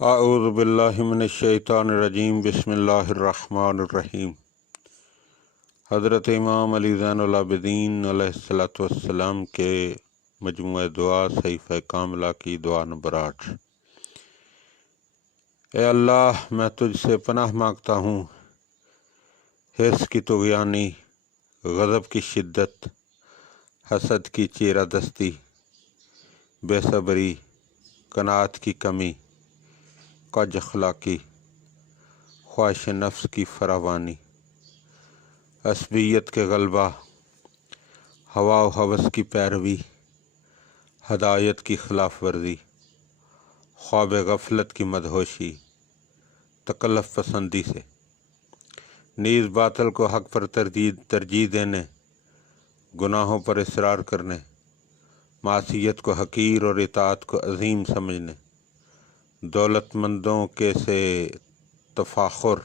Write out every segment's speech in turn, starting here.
اعوذ باللہ من الشیطان الرجیم، بسم اللہ الرحمن الرحیم۔ حضرت امام علی زین العابدین علیہ الصلوۃ والسلام کے مجموعہ دعا صحیفہ کاملہ کی دعا نمبر 8۔ اے اللہ، میں تجھ سے پناہ مانگتا ہوں حرص کی طغیانی، غضب کی شدت، حسد کی چیرہ دستی، بے صبری، قناعت کی کمی، کج اخلاقی، خواہش نفس کی فراوانی، عصبیت کے غلبہ، ہوا و ہوس کی پیروی، ہدایت کی خلاف ورزی، خواب غفلت کی مدہوشی، تکلف پسندی سے، نیز باطل کو حق پر ترجیح دینے، گناہوں پر اصرار کرنے، معصیت کو حقیر اور اطاعت کو عظیم سمجھنے، دولت مندوں کے سے تفاخر،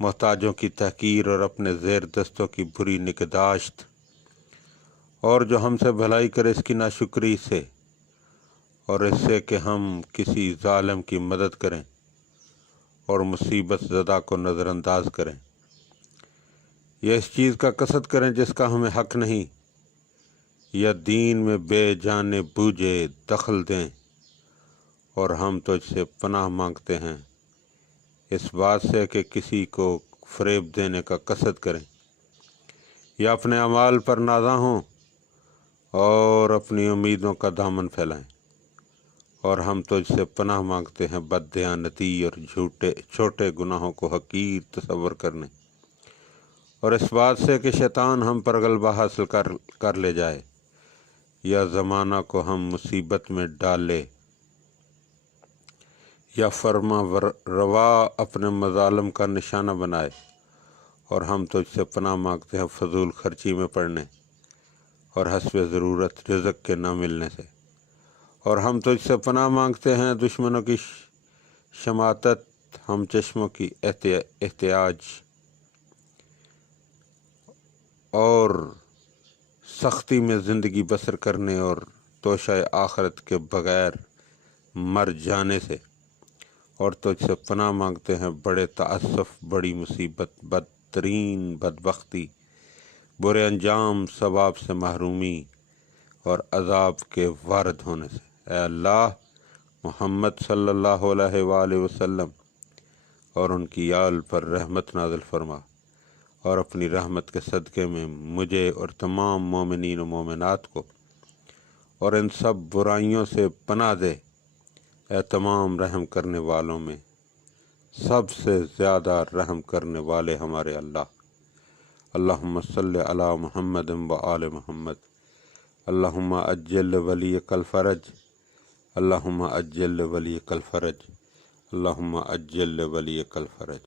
محتاجوں کی تحقیر اور اپنے زیر دستوں کی بری نگہداشت، اور جو ہم سے بھلائی کرے اس کی ناشکری سے، اور اس سے کہ ہم کسی ظالم کی مدد کریں اور مصیبت زدہ کو نظر انداز کریں، یا اس چیز کا قصد کریں جس کا ہمیں حق نہیں، یا دین میں بے جانے بوجھے دخل دیں، اور ہم تجھ سے پناہ مانگتے ہیں اس بات سے کہ کسی کو فریب دینے کا قصد کریں، یا اپنے اعمال پر نازاں ہوں اور اپنی امیدوں کا دامن پھیلائیں، اور ہم تجھ سے پناہ مانگتے ہیں بددیانتی اور چھوٹے گناہوں کو حقیر تصور کرنے، اور اس بات سے کہ شیطان ہم پر غلبہ حاصل کر لے جائے، یا زمانہ کو ہم مصیبت میں ڈالے، یا فرما روا اپنے مظالم کا نشانہ بنائے، اور ہم تجھ سے پناہ مانگتے ہیں فضول خرچی میں پڑنے اور حسب ضرورت رزق کے نہ ملنے سے، اور ہم تجھ سے پناہ مانگتے ہیں دشمنوں کی شماتت، ہم چشموں کی احتیاج اور سختی میں زندگی بسر کرنے اور توشہ آخرت کے بغیر مر جانے سے، اور تجھ سے پناہ مانگتے ہیں بڑے تعسف، بڑی مصیبت، بدترین بدبختی، برے انجام، ثواب سے محرومی اور عذاب کے وارد ہونے سے۔ اے اللہ، محمد صلی اللہ علیہ وآلہ وسلم اور ان کی آل پر رحمت نازل فرما، اور اپنی رحمت کے صدقے میں مجھے اور تمام مومنین و مومنات کو اور ان سب برائیوں سے پناہ دے۔ اے تمام رحم کرنے والوں میں سب سے زیادہ رحم کرنے والے ہمارے اللہ۔ اللہم صلی علی محمد و آل محمد، اللہم عجل ولیک الفرج، اللہم عجل ولیک الفرج، اللہم عجل ولیک الفرج۔